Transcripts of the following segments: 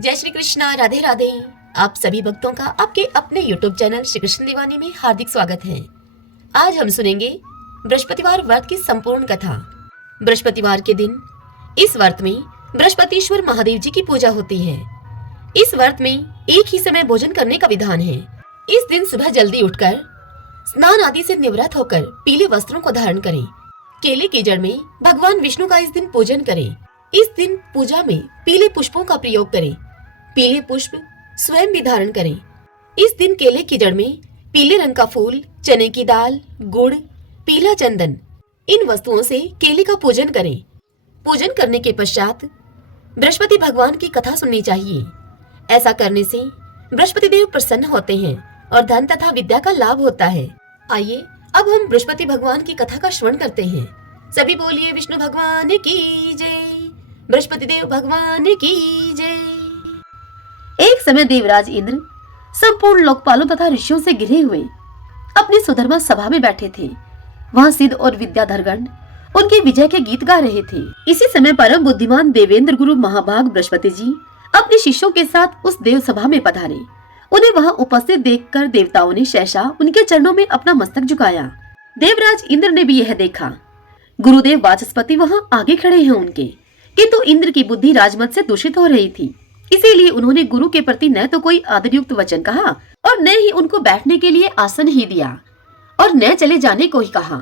जय श्री कृष्णा, राधे राधे। आप सभी भक्तों का आपके अपने YouTube चैनल श्री कृष्ण दीवानी में हार्दिक स्वागत है। आज हम सुनेंगे बृहस्पतिवार व्रत की संपूर्ण कथा। बृहस्पतिवार के दिन इस व्रत में बृहस्पतिश्वर महादेव जी की पूजा होती है। इस व्रत में एक ही समय भोजन करने का विधान है। इस दिन सुबह जल्दी उठकर स्नान आदि से निवृत्त होकर पीले वस्त्रों को धारण करें। केले की जड़ में भगवान विष्णु का इस दिन पूजन करें। इस दिन पूजा में पीले पुष्पों का प्रयोग करें। पीले पुष्प स्वयं भी धारण करें। इस दिन केले की जड़ में पीले रंग का फूल, चने की दाल, गुड़, पीला चंदन, इन वस्तुओं से केले का पूजन करें। पूजन करने के पश्चात बृहस्पति भगवान की कथा सुननी चाहिए। ऐसा करने से बृहस्पति देव प्रसन्न होते हैं और धन तथा विद्या का लाभ होता है। आइए अब हम बृहस्पति भगवान की कथा का श्रवण करते हैं। सभी बोलिए विष्णु भगवान की जय, बृहस्पति देव भगवान की जय। एक समय देवराज इंद्र संपूर्ण लोकपालों तथा ऋषियों से घिरे हुए अपनी सुधर्मा सभा में बैठे थे। वहाँ सिद्ध और विद्याधरगण उनके विजय के गीत गा रहे थे। इसी समय परम बुद्धिमान देवेंद्र गुरु महाभाग बृहस्पति जी अपने शिष्यों के साथ उस देव सभा में पधारे। उन्हें वहाँ उपस्थित देखकर देवताओं ने सहसा उनके चरणों में अपना मस्तक झुकाया। देवराज इंद्र ने भी यह देखा। गुरुदेव वाचस्पति वहाँ आगे खड़े हैं उनके, किंतु इंद्र की बुद्धि राजमत से दूषित हो रही थी। इसीलिए उन्होंने गुरु के प्रति न तो कोई आदरयुक्त वचन कहा और न ही उनको बैठने के लिए आसन ही दिया और न चले जाने को ही कहा।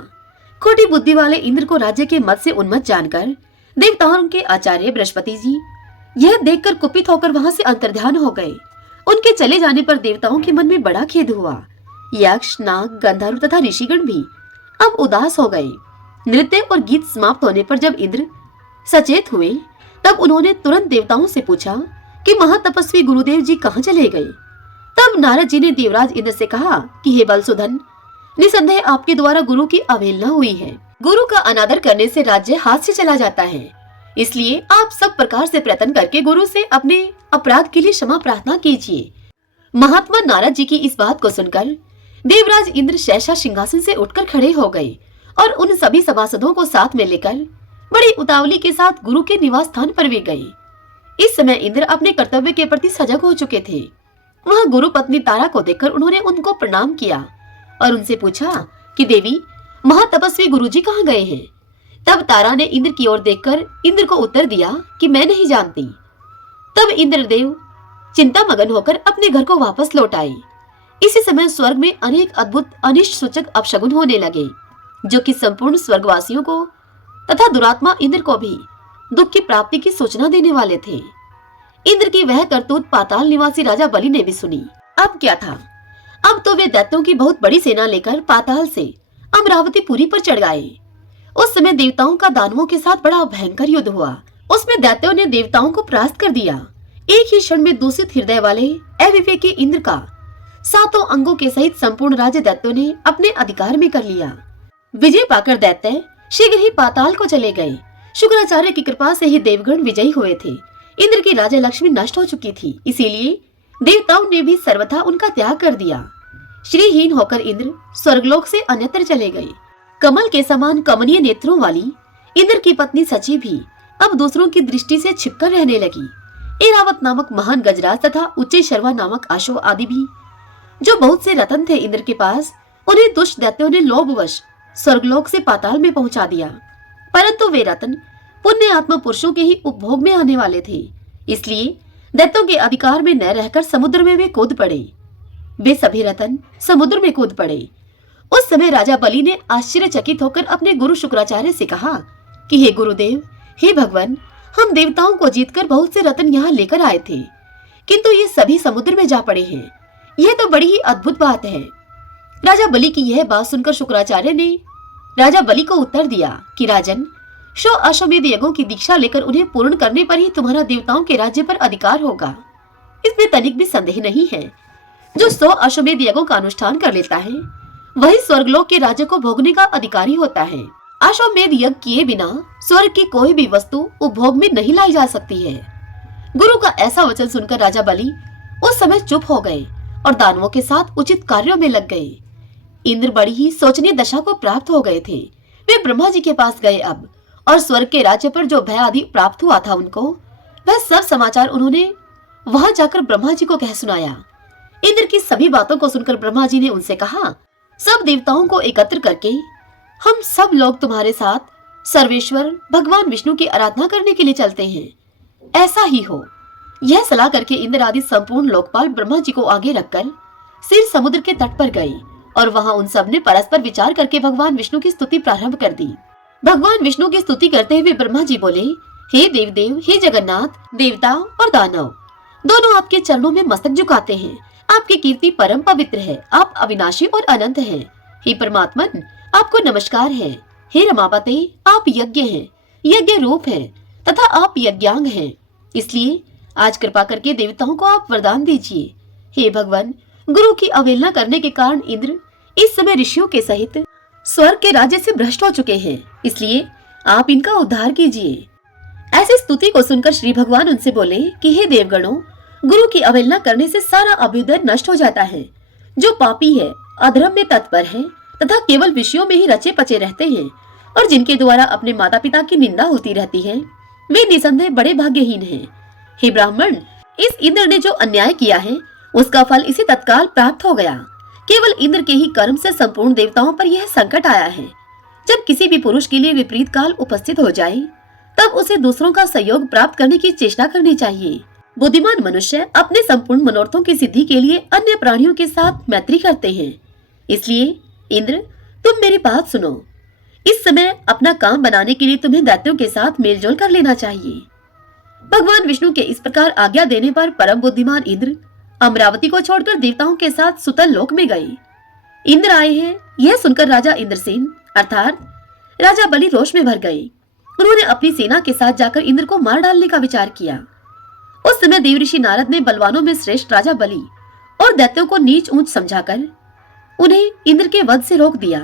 खोटी बुद्धि वाले इंद्र को राज्य के मत से उन्मत्त जानकर देवताओं के आचार्य बृहस्पति जी यह देखकर कुपित होकर वहां से अंतर्ध्यान हो गए। उनके चले जाने पर देवताओं के मन में बड़ा खेद हुआ। यक्ष, नाग, गंधर्व तथा ऋषिगण भी अब उदास हो गए। नृत्य और गीत समाप्त होने पर जब इंद्र सचेत हुए तब उन्होंने तुरंत देवताओं से पूछा कि महातपस्वी गुरुदेव जी कहाँ चले गए। तब नारद जी ने देवराज इंद्र से कहा कि हे बलसुधन, निसंदेह आपके द्वारा गुरु की अवहेलना हुई है। गुरु का अनादर करने से राज्य हाथ से चला जाता है। इसलिए आप सब प्रकार से प्रयत्न करके गुरु से अपने अपराध के लिए क्षमा प्रार्थना कीजिए। महात्मा नारद जी की इस बात को सुनकर देवराज इंद्र सहसा सिंहासन से उठकर खड़े हो गए और उन सभी सभासदों को साथ में लेकर बड़ी उतावली के साथ गुरु के निवास स्थान पर वे गए। इस समय इंद्र अपने कर्तव्य के प्रति सजग हो चुके थे। वहाँ गुरु पत्नी तारा को देखकर उन्होंने उनको प्रणाम किया और उनसे पूछा कि देवी, महातपस्वी गुरुजी कहाँ गए हैं। तब तारा ने इंद्र की ओर देखकर इंद्र को उत्तर दिया कि मैं नहीं जानती। तब इंद्रदेव चिंता मगन होकर अपने घर को वापस लौट आए। इसी समय स्वर्ग में अनेक अद्भुत अनिष्ट सूचक अपशगुन होने लगे, जो कि संपूर्ण स्वर्गवासियों को तथा दुरात्मा इंद्र को भी दुख की प्राप्ति की सूचना देने वाले थे। इंद्र की वह करतूत पाताल निवासी राजा बलि ने भी सुनी। अब क्या था, अब तो वे दैत्यों की बहुत बड़ी सेना लेकर पाताल से अमरावती पुरी पर चढ़ गए। उस समय देवताओं का दानवों के साथ बड़ा भयंकर युद्ध हुआ। उसमें दैत्यों ने देवताओं को परास्त कर दिया। एक ही क्षण में दूषित हृदय वाले अविवेकी इंद्र का 7 अंगों के सहित संपूर्ण राज्य दैत्यों ने अपने अधिकार में कर लिया। विजय पाकर दैत्य शीघ्र ही पाताल को चले गए। शुक्राचार्य की कृपा से ही देवगण विजयी हुए थे। इंद्र की राजा लक्ष्मी नष्ट हो चुकी थी, इसीलिए देवताओं ने भी सर्वथा उनका त्याग कर दिया। श्रीहीन होकर इंद्र स्वर्गलोक से अन्यत्र चले गए। कमल के समान कमनीय नेत्रों वाली इंद्र की पत्नी सची भी अब दूसरों की दृष्टि से छिपकर रहने लगी। ऐरावत नामक महान गजराज तथा उच्चे शर्वा नामक अश्व आदि भी, जो बहुत से रत्न थे इंद्र के पास, उन्हें दुष्ट दैत्यों ने लोभवश स्वर्गलोक से पाताल में पहुंचा दिया। परंतु वे रत्न पुण्य आत्मा पुरुषों के ही उपभोग में आने वाले थे, इसलिए दैत्यों के अधिकार में न रहकर समुद्र में वे कूद पड़े। वे सभी रत्न समुद्र में कूद पड़े। उस समय राजा बलि ने आश्चर्यचकित होकर अपने गुरु शुक्राचार्य से कहा कि हे गुरुदेव, हे भगवान, हम देवताओं को जीतकर बहुत से रत्न यहाँ लेकर आए थे, किंतु ये सभी समुद्र में जा पड़े हैं। यह तो बड़ी ही अद्भुत बात है। राजा बलि की यह बात सुनकर शुक्राचार्य ने राजा बलि को उत्तर दिया कि राजन, 100 अश्वमेध यज्ञों की दीक्षा लेकर उन्हें पूर्ण करने पर ही तुम्हारा देवताओं के राज्य पर अधिकार होगा। इसमें तनिक भी संदेह नहीं है। जो 100 अश्वमेध यज्ञों का अनुष्ठान कर लेता है, वही स्वर्गलोक के राज्य को भोगने का अधिकारी होता है। अश्वमेध यज्ञ किए बिना स्वर्ग की कोई भी वस्तु उपभोग में नहीं लाई जा सकती है। गुरु का ऐसा वचन सुनकर राजा बलि उस समय चुप हो गए और दानवों के साथ उचित कार्यों में लग गए। इंद्र बड़ी ही शोचनीय दशा को प्राप्त हो गए थे। वे ब्रह्मा जी के पास गए अब, और स्वर्ग के राज्य पर जो भय आदि प्राप्त हुआ था उनको, वह सब समाचार उन्होंने वहां जाकर ब्रह्मा जी को कह सुनाया। इंद्र की सभी बातों को सुनकर ब्रह्मा जी ने उनसे कहा, सब देवताओं को एकत्र करके हम सब लोग तुम्हारे साथ सर्वेश्वर भगवान विष्णु की आराधना करने के लिए चलते हैं, ऐसा ही हो। यह सलाह करके इंद्र आदि संपूर्ण लोकपाल ब्रह्मा जी को आगे रखकर सिर समुद्र के तट पर गए और वहां उन सब ने परस्पर विचार करके भगवान विष्णु की स्तुति प्रारंभ कर दी। भगवान विष्णु की स्तुति करते हुए ब्रह्मा जी बोले, हे देवदेव, हे जगन्नाथ, देवता और दानव दोनों आपके चरणों में मस्तक झुकाते हैं। आपकी कीर्ति परम पवित्र है, आप अविनाशी और अनंत हैं। हे परमात्मन, आपको नमस्कार है। हे रमापते, आप यज्ञ हैं, यज्ञ रूप हैं तथा आप यज्ञांग हैं, इसलिए आज कृपा करके देवताओं को आप वरदान दीजिए। हे भगवान, गुरु की अवहेलना करने के कारण इंद्र इस समय ऋषियों के सहित स्वर्ग के राज्य से भ्रष्ट हो चुके हैं, इसलिए आप इनका उद्धार कीजिए। ऐसी स्तुति को सुनकर श्री भगवान उनसे बोले कि हे देवगणों, गुरु की अवहेलना करने से सारा अभ्युदय नष्ट हो जाता है। जो पापी है, अधर्म में तत्पर है तथा केवल विषयों में ही रचे पचे रहते हैं और जिनके द्वारा अपने माता पिता की निंदा होती रहती है, वे निसंदेह बड़े भाग्यहीन हैं। हे ब्राह्मण, इस इंद्र ने जो अन्याय किया है उसका फल इसे तत्काल प्राप्त हो गया। केवल इंद्र के ही कर्म से संपूर्ण देवताओं पर यह संकट आया है। जब किसी भी पुरुष के लिए विपरीत काल उपस्थित हो जाए तब उसे दूसरों का सहयोग प्राप्त करने की चेष्टा करनी चाहिए। बुद्धिमान मनुष्य अपने संपूर्ण मनोरथों की सिद्धि के लिए अन्य प्राणियों के साथ मैत्री करते हैं। इसलिए इंद्र, तुम मेरी बात सुनो। इस समय अपना काम बनाने के लिए तुम्हें दैत्यों के साथ मेलजोल कर लेना चाहिए। भगवान विष्णु के इस प्रकार आज्ञा देने पर परम बुद्धिमान इंद्र अमरावती को छोड़कर देवताओं के साथ सुतल लोक में गए। इंद्र आए हैं यह सुनकर राजा इंद्रसेन अर्थात राजा बलि रोष में भर गए। उन्होंने अपनी सेना के साथ जाकर इंद्र को मार डालने का विचार किया। उस समय देवऋषि नारद ने बलवानों में श्रेष्ठ राजा बलि और दैत्यों को नीच ऊंच समझाकर उन्हें इंद्र के वध से रोक दिया।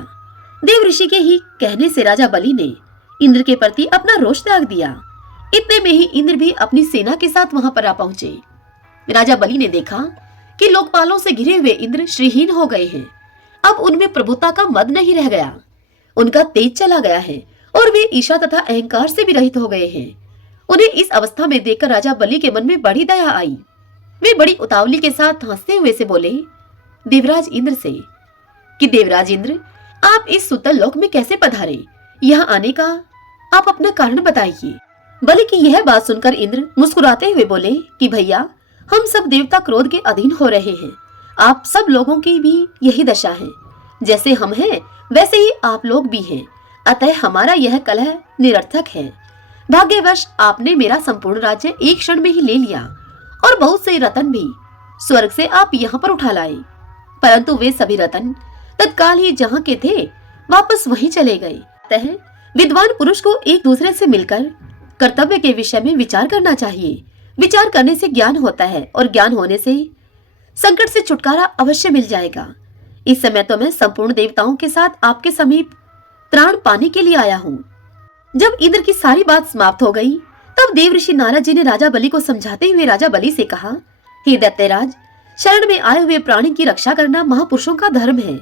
देवऋषि के ही कहने से राजा बलि ने इंद्र के प्रति अपना रोष त्याग दिया। इतने में ही इंद्र भी अपनी सेना के साथ वहां पर आ पहुंचे। राजा बलि ने देखा कि लोकपालों से घिरे हुए इंद्र श्रीहीन हो गए हैं। अब उनमें प्रभुता का मद नहीं रह गया, उनका तेज चला गया है और वे ईर्ष्या तथा अहंकार से भी रहित हो गए हैं। उन्हें इस अवस्था में देखकर राजा बलि के मन में बड़ी दया आई। वे बड़ी उतावली के साथ हंसते हुए से बोले देवराज इंद्र से कि देवराज इंद्र, आप इस सुतल लोक में कैसे पधारे? यहाँ आने का आप अपना कारण बताइए। बलि की यह बात सुनकर इंद्र मुस्कुराते हुए बोले कि भैया, हम सब देवता क्रोध के अधीन हो रहे हैं। आप सब लोगों की भी यही दशा है। जैसे हम हैं वैसे ही आप लोग भी हैं, अतः हमारा यह कलह निरर्थक है। भाग्यवश आपने मेरा संपूर्ण राज्य एक क्षण में ही ले लिया और बहुत से रतन भी स्वर्ग से आप यहाँ पर उठा लाए, परंतु वे सभी रतन तत्काल ही जहाँ के थे वापस वहीं चले गए। अतः विद्वान पुरुष को एक दूसरे से मिलकर कर्तव्य के विषय में विचार करना चाहिए। विचार करने से ज्ञान होता है और ज्ञान होने से संकट से छुटकारा अवश्य मिल जाएगा। इस समय तो मैं संपूर्ण देवताओं के साथ आपके समीप त्राण पाने के लिए आया हूँ। जब इंद्र की सारी बात समाप्त हो गई तब देवऋषि नारद जी ने राजा बलि को समझाते हुए राजा बलि से कहा, हे दैत्यराज, शरण में आए हुए प्राणी की रक्षा करना महापुरुषों का धर्म है।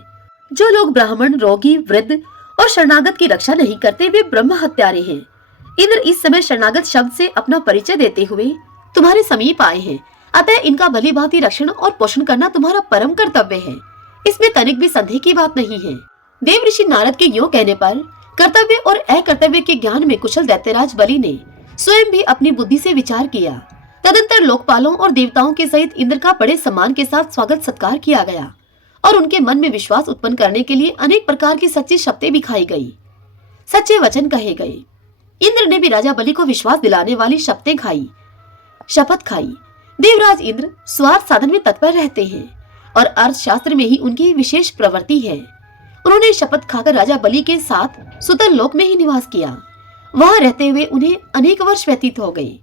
जो लोग ब्राह्मण, रोगी, वृद्ध और शरणागत की रक्षा नहीं करते वे ब्रह्म हत्यारे हैं। इंद्र इस समय शरणागत शब्द से अपना परिचय देते हुए तुम्हारे समीप आए हैं, अतः इनका भली भांति रक्षण और पोषण करना तुम्हारा परम कर्तव्य है। इसमें तनिक भी संदेह की बात नहीं है। देवऋषि नारद के यूं कहने पर कर्तव्य और अकर्तव्य के ज्ञान में कुशल दैत्यराज बलि ने स्वयं भी अपनी बुद्धि से विचार किया। तदंतर लोकपालों और देवताओं के सहित इंद्र का बड़े सम्मान के साथ स्वागत सत्कार किया गया और उनके मन में विश्वास उत्पन्न करने के लिए अनेक प्रकार की सच्ची शपथें भी खाई गई, सच्चे वचन कहे गए। इंद्र ने भी राजा बलि को विश्वास दिलाने वाली शपथ खाई। देवराज इंद्र स्वार्थ साधन में तत्पर रहते हैं और अर्थशास्त्र में ही उनकी विशेष प्रवृत्ति है। उन्होंने शपथ खाकर राजा बलि के साथ सुतल लोक में ही निवास किया। वहां रहते हुए उन्हें अनेक वर्ष व्यतीत हो गए।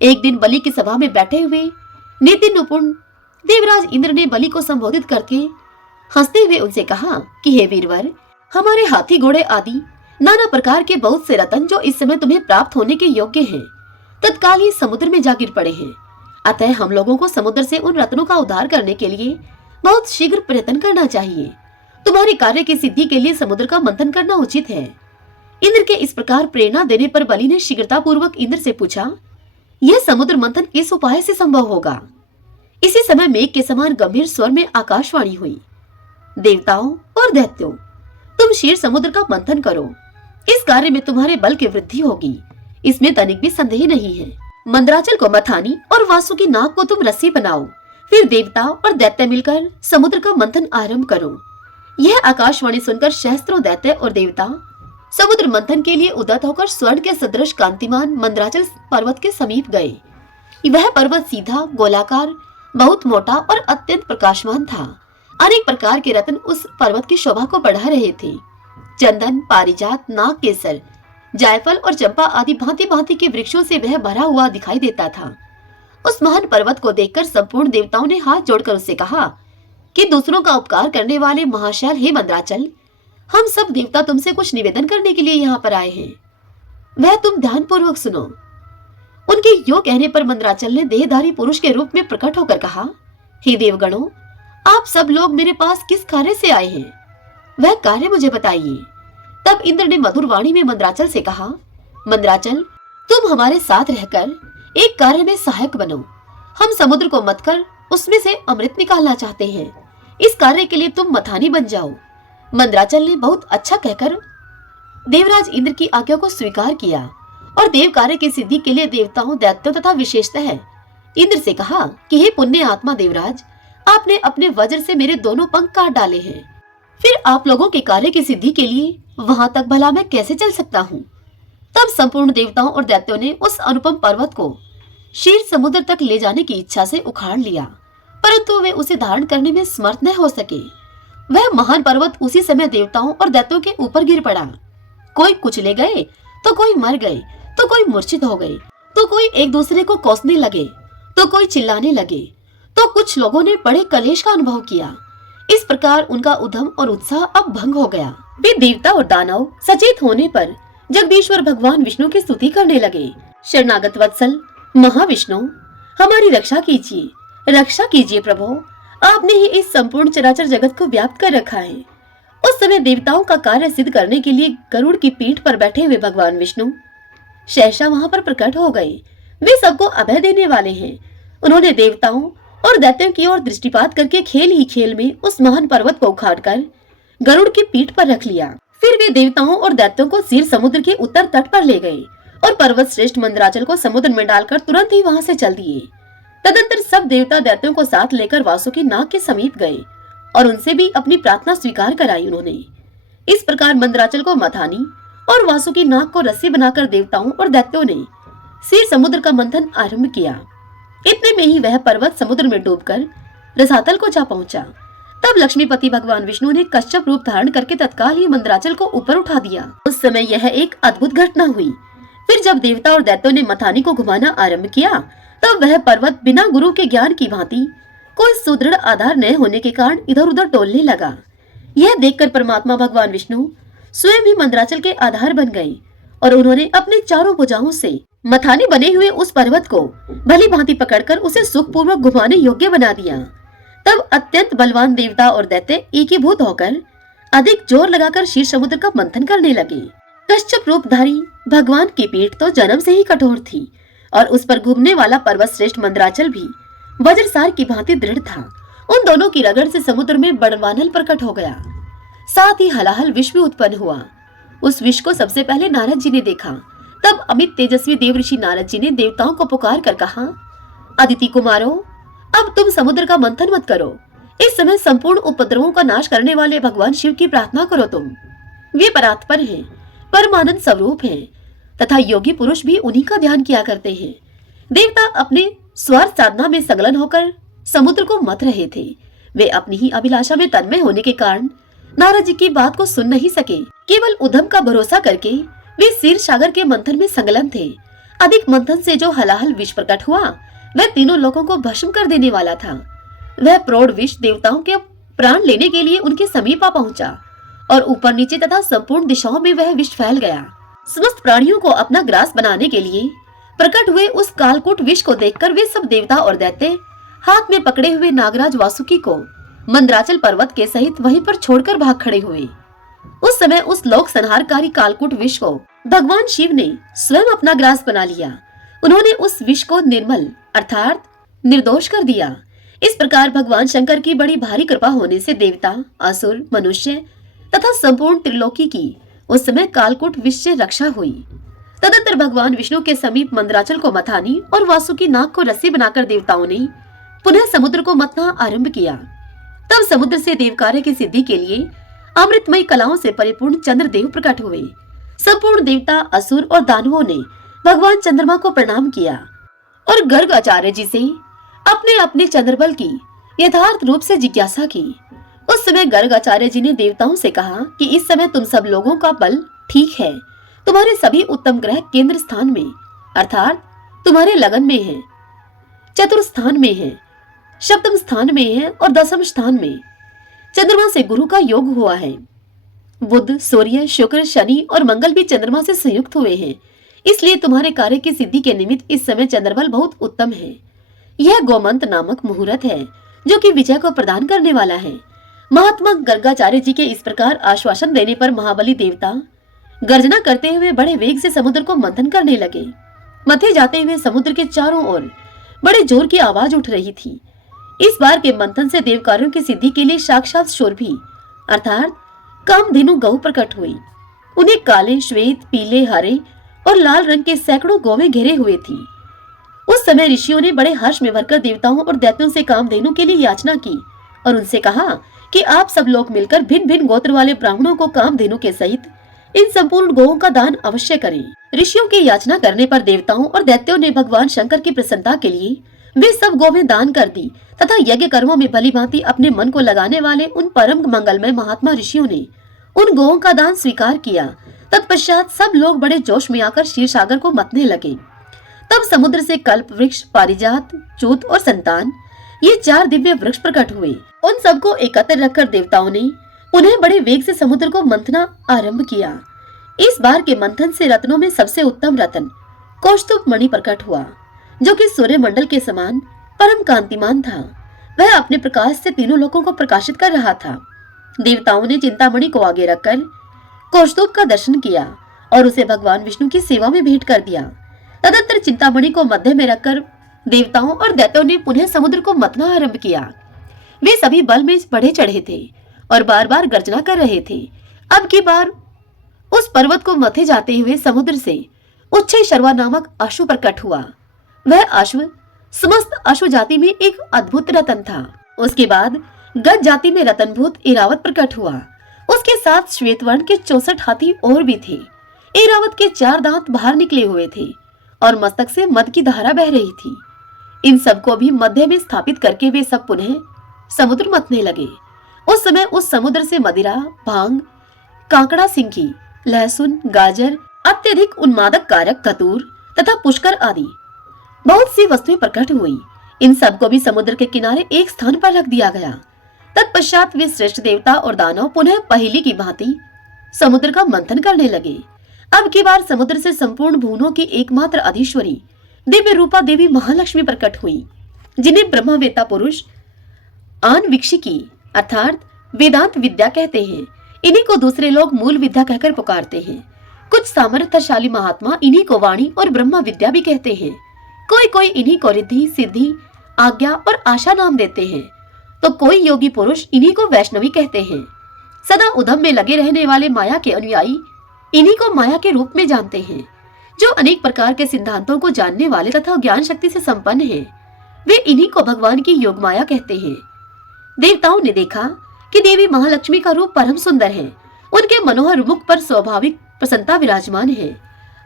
एक दिन बलि की सभा में बैठे हुए नीति निपुण देवराज इंद्र ने बलि को संबोधित करके हंसते हुए उनसे कहा कि हे वीरवर, हमारे हाथी घोड़े आदि नाना प्रकार के बहुत से रतन जो इस समय तुम्हें प्राप्त होने के योग्य हैं, तत्काल ही समुद्र में जा गिर पड़े हैं। अतः हम लोगों को समुद्र से उन रत्नों का उद्धार करने के लिए बहुत शीघ्र प्रयत्न करना चाहिए। तुम्हारे कार्य की सिद्धि के लिए समुद्र का मंथन करना उचित है। इंद्र के इस प्रकार प्रेरणा देने पर बलि ने शीघ्रता पूर्वक इंद्र से पूछा, यह समुद्र मंथन किस उपाय से संभव होगा? इसी समय मेघ के समान गंभीर स्वर में आकाशवाणी हुई, देवताओं और दैत्यों, तुम क्षीर समुद्र का मंथन करो। इस कार्य में तुम्हारे बल की वृद्धि होगी, इसमें तनिक भी संदेह नहीं है। मंदराचल को मथानी और वासुकी नाग को तुम रस्सी बनाओ, फिर देवता और दैत्य मिलकर समुद्र का मंथन आरंभ करो। यह आकाशवाणी सुनकर सहस्त्रों दैत्य और देवता समुद्र मंथन के लिए उद्यत होकर स्वर्ण के सदृश कांतिमान मंदराचल पर्वत के समीप गए। वह पर्वत सीधा, गोलाकार, बहुत मोटा और अत्यंत प्रकाशमान था। अनेक प्रकार के रत्न उस पर्वत की शोभा को बढ़ा रहे थे। चंदन, पारिजात, नाग केसर, जायफल और चंपा आदि भांति भांति के वृक्षों से वह भरा हुआ दिखाई देता था। उस महान पर्वत को देखकर संपूर्ण देवताओं ने हाथ जोड़कर उससे कहा कि दूसरों का उपकार करने वाले महाशैल हे मंदराचल, हम सब देवता तुमसे कुछ निवेदन करने के लिए यहाँ पर आए हैं, वह तुम ध्यान पूर्वक सुनो। उनके यो कहने पर मंदराचल ने देहधारी पुरुष के रूप में प्रकट होकर कहा, हे देवगणों, आप सब लोग मेरे पास किस कार्य से आए हैं, वह कार्य मुझे बताइए। तब इंद्र ने मधुर वाणी में मंदराचल से कहा, मंदराचल, तुम हमारे साथ रहकर एक कार्य में सहायक बनो। हम समुद्र को मथकर उसमें से अमृत निकालना चाहते हैं। इस कार्य के लिए तुम मथानी बन जाओ। मंदराचल ने बहुत अच्छा कहकर देवराज इंद्र की आज्ञा को स्वीकार किया और देव कार्य की सिद्धि के लिए देवताओं, दैत्यों तथा विशेषतः इंद्र से कहा कि हे पुण्य आत्मा देवराज, आपने अपने वज्र से मेरे दोनों पंख काट डाले हैं, फिर आप लोगों के कार्य की सिद्धि के लिए वहां तक भला मैं कैसे चल सकता हूँ। तब संपूर्ण देवताओं और दैत्यों ने उस अनुपम पर्वत को क्षीर समुद्र तक ले जाने की इच्छा से उखाड़ लिया, परंतु वे उसे धारण करने में समर्थ न हो सके। वह महान पर्वत उसी समय देवताओं और दैत्यों के ऊपर गिर पड़ा। कोई कुचले गए, तो कोई मर गए, तो कोई मूर्छित हो गए, तो कोई एक दूसरे को कोसने लगे, तो कोई चिल्लाने लगे, तो कुछ लोगों ने बड़े कलेश का अनुभव किया। इस प्रकार उनका उद्यम और उत्साह अब भंग हो गया। वे देवता और दानव सचेत होने पर जगदीश्वर भगवान विष्णु की स्तुति करने लगे। शरणागत वत्सल महाविष्णु, हमारी रक्षा कीजिए प्रभु, आपने ही इस संपूर्ण चराचर जगत को व्याप्त कर रखा है। उस समय देवताओं का कार्य सिद्ध करने के लिए गरुड़ की पीठ पर बैठे हुए भगवान विष्णु सहसा वहां पर प्रकट हो गए। वे सबको अभय देने वाले हैं। उन्होंने देवताओं और दैत्यों की ओर दृष्टिपात करके खेल ही खेल में उस महान पर्वत को उखाड़कर गरुड़ की पीठ पर रख लिया। फिर वे देवताओं और दैत्यों को क्षीर समुद्र के उत्तर तट पर ले गए और पर्वत श्रेष्ठ मंदराचल को समुद्र में डालकर तुरंत ही वहां से चल दिए। तदंतर सब देवता दैत्यों को साथ लेकर वासुकी नाग के समीप गए और उनसे भी अपनी प्रार्थना स्वीकार कराई उन्होंने। इस प्रकार मंदराचल को मथानी और वासुकी नाग को रस्सी बनाकर देवताओं और दैत्यों ने क्षीर समुद्र का मंथन आरंभ किया। इतने में ही वह पर्वत समुद्र में डूबकर रसातल को जा पहुंचा। तब लक्ष्मीपति भगवान विष्णु ने कश्यप रूप धारण करके तत्काल ही मंदराचल को ऊपर उठा दिया। उस समय यह एक अद्भुत घटना हुई। फिर जब देवता और दैत्यों ने मथानी को घुमाना आरंभ किया, तब वह पर्वत बिना गुरु के ज्ञान की भांति कोई सुदृढ़ आधार न होने के कारण इधर उधर डोलने लगा। यह देखकर परमात्मा भगवान विष्णु स्वयं ही मंदराचल के आधार बन गए और उन्होंने अपने चारों भुजाओं से मथानी बने हुए उस पर्वत को भली भांति पकड़कर उसे सुखपूर्वक घुमाने योग्य बना दिया। तब अत्यंत बलवान देवता और दैत्य एकीभूत होकर अधिक जोर लगाकर क्षीर समुद्र का मंथन करने लगे। कश्यप रूपधारी भगवान की पीठ तो जन्म से ही कठोर थी और उस पर घूमने वाला पर्वत श्रेष्ठ मंदराचल भी वज्रसार की भांति दृढ़ था। उन दोनों की रगड़ से समुद्र में बड़वानल प्रकट हो गया। साथ ही हलाहल विष भी उत्पन्न हुआ। उस विष को सबसे पहले नारद जी ने देखा। तब अमित तेजस्वी देव ऋषि नारद जी ने देवताओं को पुकार कर कहा, अदिति कुमारों, अब तुम समुद्र का मंथन मत करो। इस समय संपूर्ण उपद्रवों का नाश करने वाले भगवान शिव की प्रार्थना करो। तुम वे परात्पर हैं, परमानंद स्वरूप हैं तथा योगी पुरुष भी उन्हीं का ध्यान किया करते हैं। देवता अपने स्वार्थ साधना में संलग्न होकर समुद्र को मत रहे थे। वे अपनी ही अभिलाषा में तन्मय होने के कारण नारद जी की बात को सुन नहीं सके। केवल उधम का भरोसा करके वे क्षीर सागर के मंथन में संलग्न थे। अधिक मंथन से जो हलाहल विष प्रकट हुआ वह तीनों लोगों को भस्म कर देने वाला था। वह प्रौढ़ विष देवताओं के प्राण लेने के लिए उनके समीप आ पहुंचा और ऊपर नीचे तथा संपूर्ण दिशाओं में वह विष फैल गया। समस्त प्राणियों को अपना ग्रास बनाने के लिए प्रकट हुए उस कालकूट विष को देखकर वे सब देवता और दैत्य हाथ में पकड़े हुए नागराज वासुकी को मंदराचल पर्वत के सहित वहीं पर छोड़कर भाग खड़े हुए। उस समय उस लोक संहारकारी कालकूट विष को भगवान शिव ने स्वयं अपना ग्रास बना लिया। उन्होंने उस विष को निर्मल अर्थात निर्दोष कर दिया। इस प्रकार भगवान शंकर की बड़ी भारी कृपा होने से देवता, असुर, मनुष्य तथा संपूर्ण त्रिलोकी की उस समय कालकूट विष से रक्षा हुई। तदंतर भगवान विष्णु के समीप मंदराचल को मथानी और वासुकी नाग को रस्सी बनाकर देवताओं ने पुनः समुद्र को मथना आरंभ किया। तब समुद्र से देव कार्य की सिद्धि के लिए अमृतमयी कलाओं से परिपूर्ण चंद्रदेव प्रकट हुए। संपूर्ण देवता, असुर और दानवों ने भगवान चंद्रमा को प्रणाम किया और गर्ग आचार्य जी से अपने अपने चंद्रबल की यथार्थ रूप से जिज्ञासा की। उस समय गर्ग आचार्य जी ने देवताओं से कहा कि इस समय तुम सब लोगों का बल ठीक है। तुम्हारे सभी उत्तम ग्रह केंद्र स्थान में अर्थात तुम्हारे लगन में हैं, चतुर्थ स्थान में हैं, सप्तम स्थान में हैं और दसम स्थान में। चंद्रमा से गुरु का योग हुआ है। बुध, सूर्य, शुक्र, शनि और मंगल भी चंद्रमा से संयुक्त हुए हैं। इसलिए तुम्हारे कार्य की सिद्धि के निमित्त इस समय चंद्रबल बहुत उत्तम है। यह गोमंत नामक मुहूर्त है जो कि विजय को प्रदान करने वाला है। महात्मा गर्गाचार्य जी के इस प्रकार आश्वासन देने पर महाबली देवता गर्जना करते हुए बड़े वेग से समुद्र को मंथन करने लगे। मथे जाते हुए समुद्र के चारों ओर बड़े जोर की आवाज उठ रही थी। इस बार के मंथन से देव कार्यों की सिद्धि के लिए साक्षात शोरभी अर्थात कामधेनु गौ प्रकट हुई। उन्हें काले, श्वेत, पीले, हरे और लाल रंग के सैकड़ों गौवें घेरे हुए थी। उस समय ऋषियों ने बड़े हर्ष में भरकर देवताओं और दैत्यों से कामधेनु के लिए याचना की और उनसे कहा कि आप सब लोग मिलकर भिन्न भिन्न गोत्र वाले ब्राह्मणों को कामधेनु के सहित इन संपूर्ण गौओं का दान अवश्य करें। ऋषियों की याचना करने पर देवताओं और दैत्यों ने भगवान शंकर की प्रसन्नता के लिए वे सब गौवें दान कर दी तथा यज्ञ कर्मों में भलीभांति अपने मन को लगाने वाले उन परम मंगलमय महात्मा ऋषियों ने उन गौओं का दान स्वीकार किया। तत्पश्चात सब लोग बड़े जोश में आकर क्षीर सागर को मथने लगे। तब समुद्र से कल्प वृक्ष, पारिजात, चूत और संतान ये 4 दिव्य वृक्ष प्रकट हुए। उन सबको एकत्र रखकर देवताओं ने उन्हें बड़े वेग से समुद्र को मंथना आरंभ किया। इस बार के मंथन से रत्नों में सबसे उत्तम रत्न कौस्तुभ मणि प्रकट हुआ जो कि सूर्य मंडल के समान परम कांतिमान था। वह अपने प्रकाश से तीनों लोकों को प्रकाशित कर रहा था। देवताओं ने चिंतामणि को आगे रखकर कौस्तुभ का दर्शन किया और उसे भगवान विष्णु की सेवा में भेंट कर दिया। तदंतर चिंतामणि को मध्य में रखकर देवताओं और दैत्यों ने पुनः समुद्र को मथना आरंभ किया। वे सभी बल में बढ़े चढ़े थे और बार बार गर्जना कर रहे थे। अब की बार उस पर्वत को मथे जाते हुए समुद्र से उच्छय शर्वा नामक अश्व प्रकट हुआ। वह अश्व समस्त अश्व जाति में एक अद्भुत रतन था। उसके बाद गज जाति में रतनभूत इरावत प्रकट हुआ। उसके साथ श्वेत वर्ण के 64 हाथी और भी थे। इरावत के 4 दांत बाहर निकले हुए थे और मस्तक से मद की धारा बह रही थी। इन सबको भी मध्य में स्थापित करके वे सब पुनः समुद्र मथने लगे। उस समय उस समुद्र से मदिरा, भांग, कांकड़ा सिंकी, लहसुन, गाजर, अत्यधिक उन्मादक कारक कतूर तथा पुष्कर आदि बहुत सी वस्तुएं प्रकट हुई। इन सबको भी समुद्र के किनारे एक स्थान पर रख दिया गया। तत्पश्चात वे श्रेष्ठ देवता और दानव पुनः पहले की भांति समुद्र का मंथन करने लगे। अब की बार समुद्र से संपूर्ण भुवनों की एकमात्र अधीश्वरी दिव्य रूपा देवी महालक्ष्मी प्रकट हुई, जिन्हें ब्रह्मवेत्ता पुरुष आनविक्षिकी अर्थात वेदांत विद्या कहते हैं। इन्हीं को दूसरे लोग मूल विद्या कहकर पुकारते हैं। कुछ सामर्थ्यशाली महात्मा इन्हीं को वाणी और ब्रह्म विद्या भी कहते हैं। कोई कोई इन्हीं को रिद्धि, सिद्धि, आज्ञा और आशा नाम देते हैं, तो कोई योगी पुरुष इन्हीं को वैष्णवी कहते हैं। सदा उधम में लगे रहने वाले माया के अनुयायी इन्हीं को माया के रूप में जानते हैं। जो अनेक प्रकार के सिद्धांतों को जानने वाले तथा ज्ञान शक्ति से संपन्न हैं, वे इन्हीं को भगवान की योग माया कहते हैं। देवताओं ने देखा कि देवी महालक्ष्मी का रूप परम सुंदर है। उनके मनोहर मुख पर स्वाभाविक प्रसन्नता विराजमान है।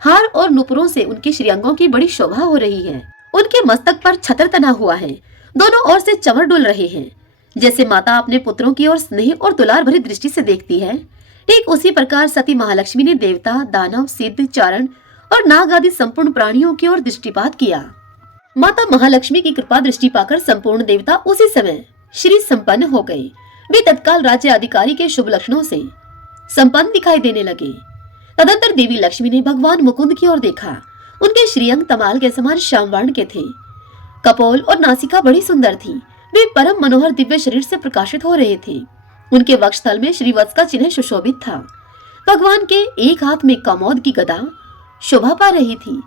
हार और नुपुरों से उनके श्रीअंगों की बड़ी शोभा हो रही है। उनके मस्तक पर छत्र तना हुआ है। दोनों ओर से चंवर डुल रहे हैं। जैसे माता अपने पुत्रों की ओर स्नेह और दुलार भरी दृष्टि से देखती है, ठीक उसी प्रकार सती महालक्ष्मी ने देवता, दानव, सिद्ध, चारण और नाग आदि संपूर्ण प्राणियों की ओर दृष्टिपात किया। माता महालक्ष्मी की कृपा दृष्टि पाकर संपूर्ण देवता उसी समय श्री संपन्न हो गए। वे तत्काल राज्य अधिकारी के शुभ लक्षणों से संपन्न दिखाई देने लगे। तदंतर देवी लक्ष्मी ने भगवान मुकुंद की ओर देखा। उनके श्रीअंग तमाल के समान श्याम वर्ण के थे। कपोल और नासिका बड़ी सुंदर थी। वे परम मनोहर दिव्य शरीर से प्रकाशित हो रहे थे। उनके वक्षस्थल में श्रीवत्स का चिन्ह सुशोभित था। भगवान के एक हाथ में कमोद की गदा शोभा पा रही थी।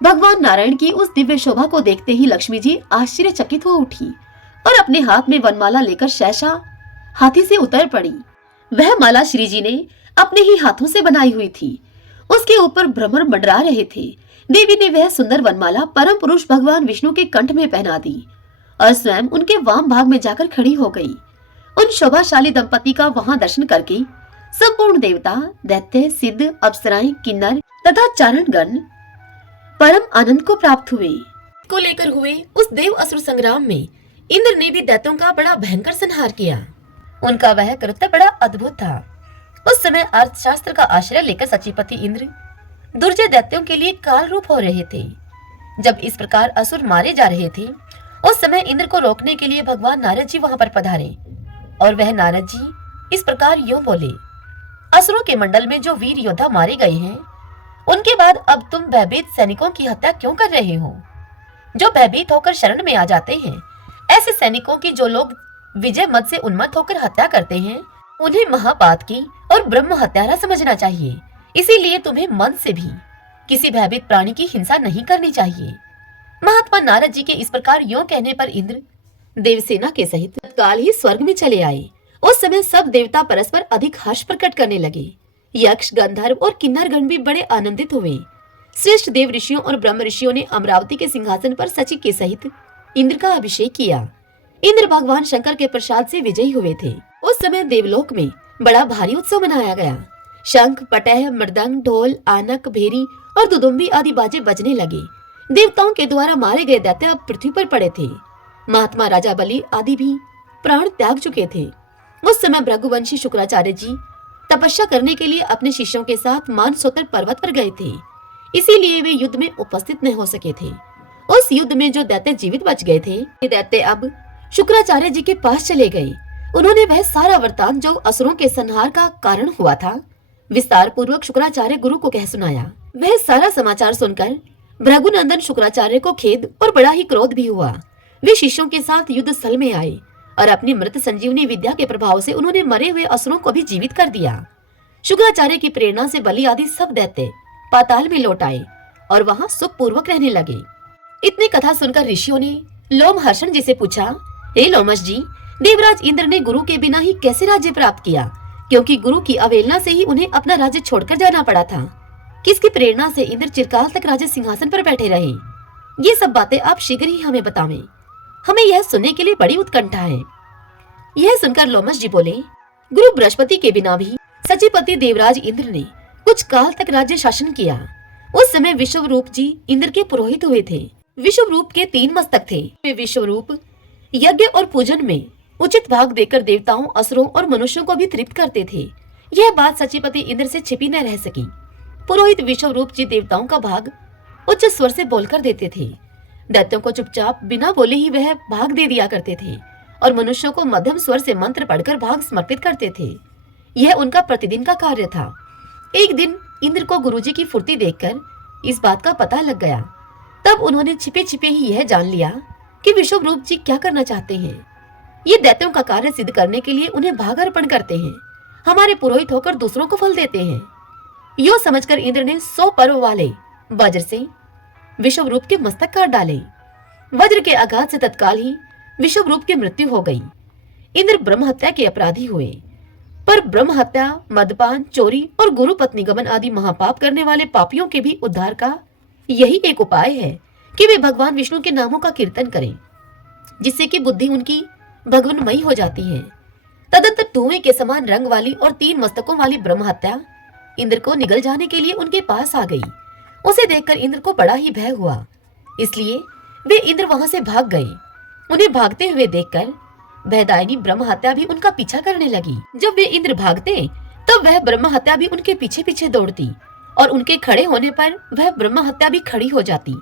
भगवान नारायण की उस दिव्य शोभा को देखते ही लक्ष्मी जी आश्चर्यचकित हो उठी और अपने हाथ में वनमाला लेकर सहसा हाथी से उतर पड़ी। वह माला श्री जी ने अपने ही हाथों से बनाई हुई थी। उसके ऊपर भ्रमर मंडरा रहे थे। देवी ने वह सुंदर वनमाला परम पुरुष भगवान विष्णु के कंठ में पहना दी और स्वयं उनके वाम भाग में जाकर खड़ी हो गई। उन शोभाशाली दंपति का वहां दर्शन करके संपूर्ण देवता, दैत्य, सिद्ध, अप्सराएं, किन्नर तथा चारणगण परम आनंद को प्राप्त हुए। को लेकर हुए उस देव असुर संग्राम में इंद्र ने भी दैत्यों का बड़ा भयंकर संहार किया। उनका वह कृत्य बड़ा अद्भुत था। उस समय अर्थशास्त्र का आश्रय लेकर सचिपति इंद्र दुर्जय दैत्यों के लिए काल रूप हो रहे थे। जब इस प्रकार असुर मारे जा रहे थे, उस समय इंद्र को रोकने के लिए भगवान नारद जी वहां पर पधारे और वह नारद जी इस प्रकार यूं बोले, असुरों के मंडल में जो वीर योद्धा मारे गए हैं, उनके बाद अब तुम भयभीत सैनिकों की हत्या क्यों कर रहे हो? जो भयभीत होकर शरण में आ जाते हैं, ऐसे सैनिकों की जो लोग विजय मद से उन्मत्त होकर हत्या करते हैं, उन्हें महापातकी और ब्रह्म हत्यारा समझना चाहिए। इसीलिए तुम्हें मन से भी किसी भयभीत प्राणी की हिंसा नहीं करनी चाहिए। महात्मा नारद जी के इस प्रकार यों कहने पर इंद्र देवसेना के सहित तत्काल ही स्वर्ग में चले आए। उस समय सब देवता परस्पर अधिक हर्ष प्रकट करने लगे। यक्ष, गंधर्व और किन्नरगण भी बड़े आनंदित हुए। श्रेष्ठ देव ऋषियों और ब्रह्म ऋषियों ने अमरावती के सिंहासन पर सची के सहित इंद्र का अभिषेक किया। इंद्र भगवान शंकर के प्रसाद से विजयी हुए थे। उस समय देवलोक में बड़ा भारी उत्सव मनाया गया। शंख, पटह, मृदंग, ढोल, आनक, भेरी और दुदुम्बी आदि बाजे बजने लगे। देवताओं के द्वारा मारे गए दैत्य अब पृथ्वी पर पड़े थे। महात्मा राजा बलि आदि भी प्राण त्याग चुके थे। उस समय भृगुवंशी शुक्राचार्य जी तपस्या करने के लिए अपने शिष्यों के साथ मानसोतर पर्वत पर गए थे। इसीलिए वे युद्ध में उपस्थित न हो सके थे। उस युद्ध में जो दैत्य जीवित बच गए थे, ये दैत्य अब शुक्राचार्य जी के पास चले गए। उन्होंने वह सारा वृतांत जो असुरों के संहार का कारण हुआ था, विस्तार पूर्वक शुक्राचार्य गुरु को कह सुनाया। वह सारा समाचार सुनकर भृगुनंदन शुक्राचार्य को खेद और बड़ा ही क्रोध भी हुआ। वे शिष्यों के साथ युद्ध स्थल में आए और अपनी मृत संजीवनी विद्या के प्रभाव से उन्होंने मरे हुए असुरों को भी जीवित कर दिया। शुक्राचार्य की प्रेरणा से बलि आदि सब दैत्य पाताल में लौट आए और वहां सुख पूर्वक रहने लगे। इतनी कथा सुनकर ऋषियों ने लोमहर्षण जी से पूछा, हे लोमश जी, देवराज इंद्र ने गुरु के बिना ही कैसे राज्य प्राप्त किया? क्योंकि गुरु की अवहेलना से ही उन्हें अपना राज्य छोड़कर जाना पड़ा था। किसकी प्रेरणा से इंद्र चिरकाल तक राज्य सिंहासन पर बैठे रहे? ये सब बातें आप शीघ्र ही हमें बतावें। हमें यह सुनने के लिए बड़ी उत्कंठा है। यह सुनकर लोमश जी बोले, गुरु बृहस्पति के बिना भी सचिपति देवराज इंद्र ने कुछ काल तक राज्य शासन किया। उस समय विश्वरूप जी इंद्र के पुरोहित हुए थे। विश्वरूप के 3 मस्तक थे। वे विश्वरूप यज्ञ और पूजन में उचित भाग देकर देवताओं, असुरों और मनुष्यों को भी तृप्त करते थे। यह बात सचिपति इंद्र से छिपी न रह सकी। पुरोहित विश्वरूप जी देवताओं का भाग उच्च स्वर से बोलकर देते थे। दैत्यों को चुपचाप बिना बोले ही वह भाग दे दिया करते थे और मनुष्यों को मध्यम स्वर से मंत्र पढ़कर भाग समर्पित करते थे। यह उनका प्रतिदिन का कार्य था। एक दिन इंद्र को गुरुजी की फुर्ती देखकर इस बात का पता लग गया। तब उन्होंने छिपे छिपे ही यह जान लिया कि विश्वरूप जी क्या करना चाहते हैं। ये दैत्यों का कार्य सिद्ध करने के लिए उन्हें भाग अर्पण करते हैं। हमारे पुरोहित होकर दूसरों को फल देते हैं। यो समझकर इंद्र ने 100 पर्व वाले वज्र से विश्वरूप के मस्तक काट डाले। वज्र के आघात से तत्काल ही विश्वरूप की मृत्यु हो गई। इंद्र ब्रह्म हत्या के अपराधी हुए। पर ब्रह्म हत्या, मदपान, चोरी और गुरु पत्नी गमन आदि महापाप करने वाले पापियों के भी उद्धार का यही एक उपाय है कि वे भगवान विष्णु के नामों का कीर्तन करें, जिससे कि बुद्धि उनकी भगवानमयी हो जाती है। तदंतर धुएं के समान रंग वाली और 3 मस्तकों वाली ब्रह्म हत्या इंद्र को निगल जाने के लिए उनके पास आ गई। उसे देखकर इंद्र को बड़ा ही भय हुआ, इसलिए वे इंद्र वहां से भाग गए। उन्हें भागते हुए देखकर भयदायिनी ब्रह्म हत्या भी उनका पीछा करने लगी। जब वे इंद्र भागते तब वह ब्रह्म हत्या भी उनके पीछे पीछे दौड़ती और उनके खड़े होने पर वह ब्रह्म हत्या भी खड़ी हो जाती।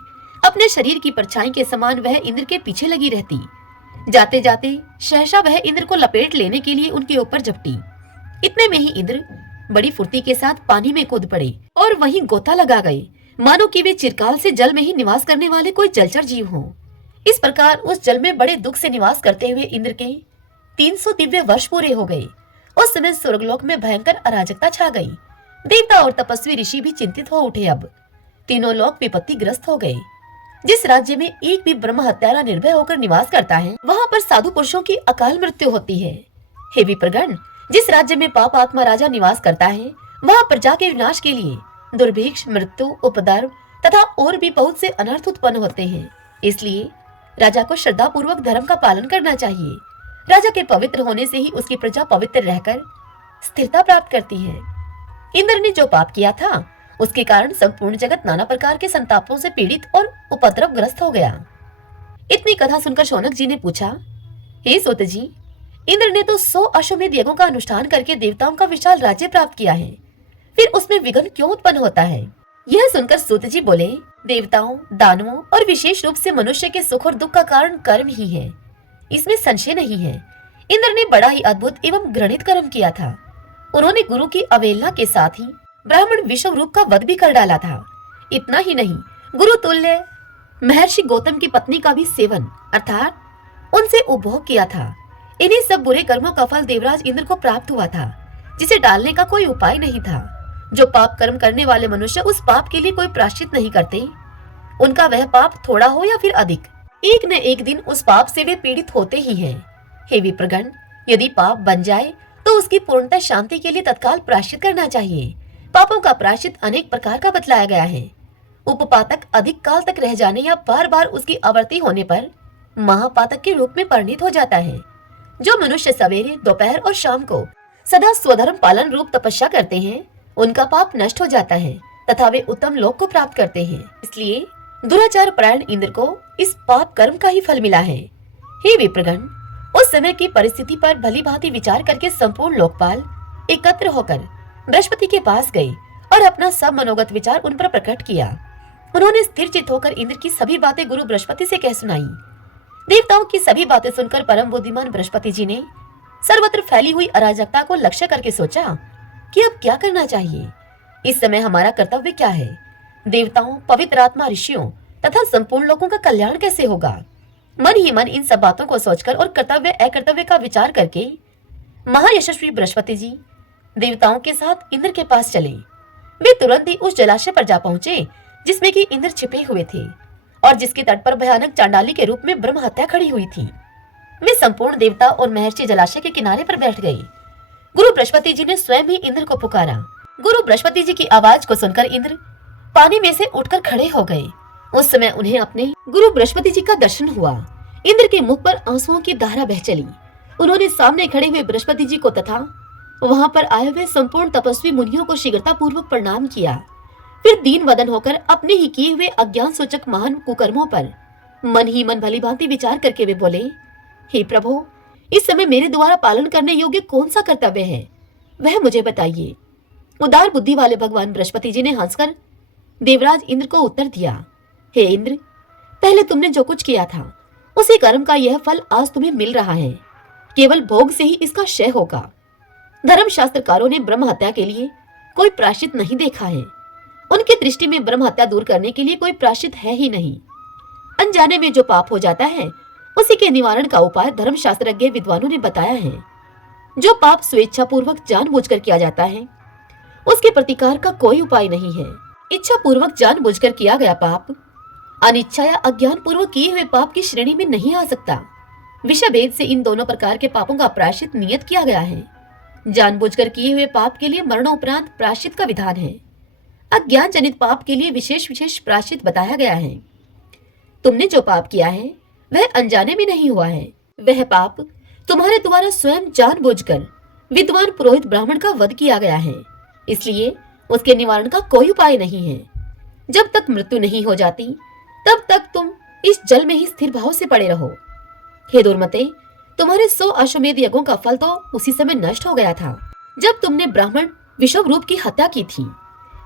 अपने शरीर की परछाई के समान वह इंद्र के पीछे लगी रहती। जाते जाते सहसा वह इंद्र को लपेट लेने के लिए उनके ऊपर झपटी। इतने में ही इंद्र बड़ी फुर्ती के साथ पानी में कूद पड़े और वहीं गोता लगा गए, मानो कि वे चिरकाल से जल में ही निवास करने वाले कोई जलचर जीव हों। इस प्रकार उस जल में बड़े दुख से निवास करते हुए इंद्र के 300 दिव्य वर्ष पूरे हो गए। उस समय स्वर्गलोक में भयंकर अराजकता छा गई। देवता और तपस्वी ऋषि भी चिंतित हो उठे। अब तीनों लोक विपत्तिग्रस्त हो गए। जिस राज्य में एक भी ब्रह्म हत्यारा निर्भय होकर निवास करता है, वहाँ पर साधु पुरुषों की अकाल मृत्यु होती है। हे विप्रगण, जिस राज्य में पाप आत्मा राजा निवास करता है, वहाँ प्रजा के विनाश के लिए दुर्भिक्ष, मृत्यु, उपद्रव तथा और भी बहुत से अनर्थ उत्पन्न होते हैं। इसलिए राजा को श्रद्धा पूर्वक धर्म का पालन करना चाहिए। राजा के पवित्र होने से ही उसकी प्रजा पवित्र रहकर स्थिरता प्राप्त करती है। इंद्र ने जो पाप किया था, उसके कारण संपूर्ण जगत नाना प्रकार के संतापों से पीड़ित और उपद्रवग्रस्त हो गया। इतनी कथा सुनकर शौनक जी ने पूछा, हे सूत जी, इंद्र ने तो 100 अश्वमेध यज्ञों का अनुष्ठान करके देवताओं का विशाल राज्य प्राप्त किया है, फिर उसमें विघ्न क्यों उत्पन्न होता है? यह सुनकर सूत जी बोले, देवताओं, दानवों और विशेष रूप से मनुष्य के सुख और दुख का कारण कर्म ही है, इसमें संशय नहीं है। इंद्र ने बड़ा ही अद्भुत एवं घृणित कर्म किया था। उन्होंने गुरु की अवहेलना के साथ ही ब्राह्मण विश्व रूप का वध भी कर डाला था। इतना ही नहीं, गुरु तुल्य महर्षि गौतम की पत्नी का भी सेवन अर्थात उनसे उपभोग किया था। इन्हीं सब बुरे कर्मों का फल देवराज इंद्र को प्राप्त हुआ था, जिसे टालने का कोई उपाय नहीं था। जो पाप कर्म करने वाले मनुष्य उस पाप के लिए कोई प्रायश्चित नहीं करते, उनका वह पाप थोड़ा हो या फिर अधिक, एक न एक दिन उस पाप से वे पीड़ित होते ही हैं। हे विप्रगण, यदि पाप बन जाए तो उसकी पूर्णतः शांति के लिए तत्काल प्रायश्चित करना चाहिए। पापों का प्रायश्चित अनेक प्रकार का बतलाया गया है। उपपातक अधिक काल तक रह जाने या बार बार उसकी आवर्ती होने पर महापातक के रूप में परिणित हो जाता है। जो मनुष्य सवेरे, दोपहर और शाम को सदा स्वधर्म पालन रूप तपस्या करते हैं, उनका पाप नष्ट हो जाता है तथा वे उत्तम लोक को प्राप्त करते हैं। इसलिए दुराचार परायण इंद्र को इस पाप कर्म का ही फल मिला है। हे विप्रगण, उस समय की परिस्थिति पर भली भांति विचार करके संपूर्ण लोकपाल एकत्र होकर बृहस्पति के पास गए और अपना सब मनोगत विचार उन पर प्रकट किया। उन्होंने स्थिर चित्त होकर इंद्र की सभी बातें गुरु बृहस्पति से कह सुनाई। देवताओं की सभी बातें सुनकर परम बुद्धिमान बृहस्पति जी ने सर्वत्र फैली हुई अराजकता को लक्ष्य करके सोचा कि अब क्या करना चाहिए। इस समय हमारा कर्तव्य क्या है? देवताओं, पवित्र आत्मा, ऋषियों तथा संपूर्ण लोगों का कल्याण कैसे होगा? मन ही मन इन सब बातों को सोचकर और कर्तव्य अकर्तव्य का विचार करके महायशस्वी बृहस्पति जी देवताओं के साथ इंद्र के पास चले। वे तुरंत ही उस जलाशय पर जा पहुंचे जिसमें कि इंद्र छिपे हुए थे और जिसके तट पर भयानक चांडाली के रूप में ब्रह्म हत्या खड़ी हुई थी। वे संपूर्ण देवता और महर्षि जलाशय के किनारे पर बैठ गए। गुरु बृहस्पति जी ने स्वयं ही इंद्र को पुकारा। गुरु बृहस्पति जी की आवाज को सुनकर इंद्र पानी में से उठकर खड़े हो गए। उस समय उन्हें अपने गुरु बृहस्पति जी का दर्शन हुआ। इंद्र के मुख पर आंसुओं की धारा बह चली। उन्होंने सामने खड़े हुए बृहस्पति जी को तथा वहां पर आए हुए संपूर्ण तपस्वी मुनियों को शीघ्रता पूर्वक प्रणाम किया। फिर दीन वदन होकर अपने ही किए हुए अज्ञान सूचक महान कुकर्मों पर मन ही मन भली भांति विचार करके वे बोले, हे प्रभु, इस समय मेरे द्वारा पालन करने योग्य कौन सा कर्तव्य है, वह मुझे बताइए। उदार बुद्धि वाले भगवान बृहस्पति जी ने हंसकर देवराज इंद्र को उत्तर दिया, हे इंद्र, पहले तुमने जो कुछ किया था उसी कर्म का यह फल आज तुम्हें मिल रहा है। केवल भोग से ही इसका क्षय होगा। धर्म शास्त्रकारों ने ब्रह्म हत्या के लिए कोई प्रायश्चित नहीं देखा है। उनकी दृष्टि में ब्रह्म हत्या दूर करने के लिए कोई प्रायश्चित है ही नहीं। अनजाने में जो पाप हो जाता है उसी के निवारण का उपाय धर्म शास्त्रज्ञ विद्वानों ने बताया है। जो पाप स्वेच्छा पूर्वक जानबूझकर किया जाता है उसके प्रतिकार का कोई उपाय नहीं है। इच्छा पूर्वक जानबूझकर किया गया पाप अनिच्छा या अज्ञान पूर्वक किए हुए पाप की श्रेणी में नहीं आ सकता। विषय भेद से इन दोनों प्रकार के पापों का प्रायश्चित नियत किया गया है। जानबूझकर किए हुए पाप के लिए मरणोपरांत प्रायश्चित का विधान है। अज्ञान जनित पाप के लिए विशेष प्रायश्चित बताया गया है। तुमने जो पाप किया है वह अनजाने में नहीं हुआ है। वह पाप तुम्हारे द्वारा स्वयं जानबूझकर विद्वान पुरोहित ब्राह्मण का वध किया गया है। इसलिए उसके निवारण का कोई उपाय नहीं है। जब तक मृत्यु नहीं हो जाती तब तक तुम इस जल में ही स्थिर भाव से पड़े रहो। हे दुर्मते, तुम्हारे 100 अश्वमेध यज्ञों का फल तो उसी समय नष्ट हो गया था जब तुमने ब्राह्मण विषव रूप की हत्या की थी।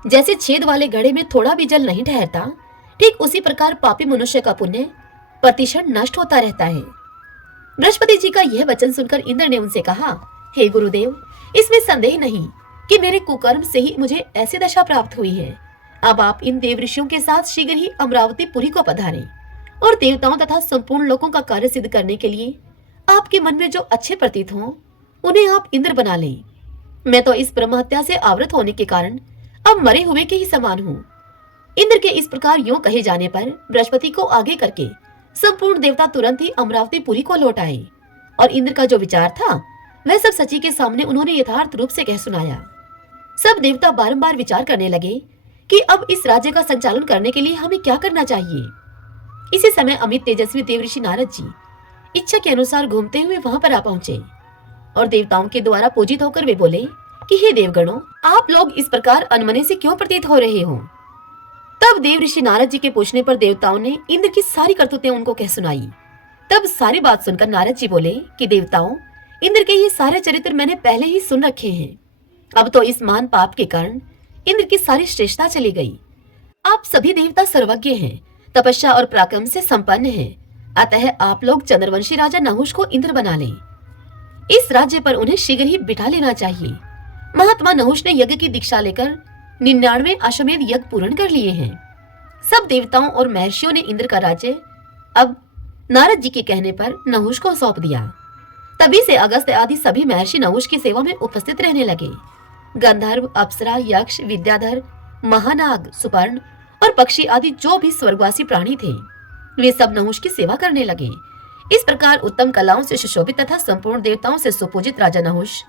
जैसे छेद वाले घड़े में थोड़ा भी जल नहीं ठहरता, ठीक उसी प्रकार पापी मनुष्य का पुण्य प्रतिक्षण नष्ट होता रहता है। बृहस्पति जी का यह वचन सुनकर इंद्र ने उनसे कहा, हे गुरुदेव, इसमें संदेह नहीं कि मेरे कुकर्म से ही मुझे ऐसी दशा प्राप्त हुई है। अब आप इन देव ऋषियों के साथ शीघ्र ही अमरावती पुरी को पधारें और देवताओं तथा संपूर्ण लोगों का कार्य सिद्ध करने के लिए आपके मन में जो अच्छे प्रतीत हों उन्हें आप इंद्र बना लें। मैं तो इस ब्रह्म हत्या से आवृत होने के कारण अब मरे हुए के ही समान हूँ। इंद्र के इस प्रकार यूं कहे जाने पर बृहस्पति को आगे करके संपूर्ण देवता तुरंत ही अमरावतीपुरी को लौट आए और इंद्र का जो विचार था वह सब सची के सामने उन्होंने यथार्थ रूप से कह सुनाया। सब देवता बारंबार विचार करने लगे कि अब इस राज्य का संचालन करने के लिए हमें क्या करना चाहिए। इसी समय अमित तेजस्वी देवऋषि नारद जी इच्छा के अनुसार घूमते हुए वहां पर आ पहुंचे और देवताओं के द्वारा पूजित होकर वे बोले कि हे देवगणों, आप लोग इस प्रकार अनमने से क्यों प्रतीत हो रहे हो। तब देवऋषि नारद जी के पूछने पर देवताओं ने इंद्र की सारी करतूतें उनको कह सुनाई। तब सारी बात सुनकर नारद जी बोले कि देवताओं, इंद्र के ये सारे चरित्र मैंने पहले ही सुन रखे हैं। अब तो इस महान पाप के कारण इंद्र की सारी श्रेष्ठता चली गई। आप सभी देवता सर्वज्ञ हैं, तपस्या और पराक्रम से संपन्न हैं, अतः आप लोग चंद्रवंशी राजा नहुष को इंद्र बना लें। इस राज्य पर उन्हें शीघ्र ही बिठा लेना चाहिए। महात्मा नहुष ने यज्ञ की दीक्षा लेकर 99 अश्वमेध यज्ञ पूर्ण कर लिए हैं। सब देवताओं और महर्षियों ने इंद्र का राज्य अब नारद जी के कहने पर नहुष को सौंप दिया। तभी से अगस्त आदि सभी महर्षि नहुष की सेवा में उपस्थित रहने लगे। गंधर्व, अप्सरा, यक्ष, विद्याधर, महानाग, सुपर्ण और पक्षी आदि जो भी स्वर्गवासी प्राणी थे वे सब नहुष की सेवा करने लगे। इस प्रकार उत्तम कलाओं से सुशोभित तथा संपूर्ण देवताओं से सुपूजित राजा नहुष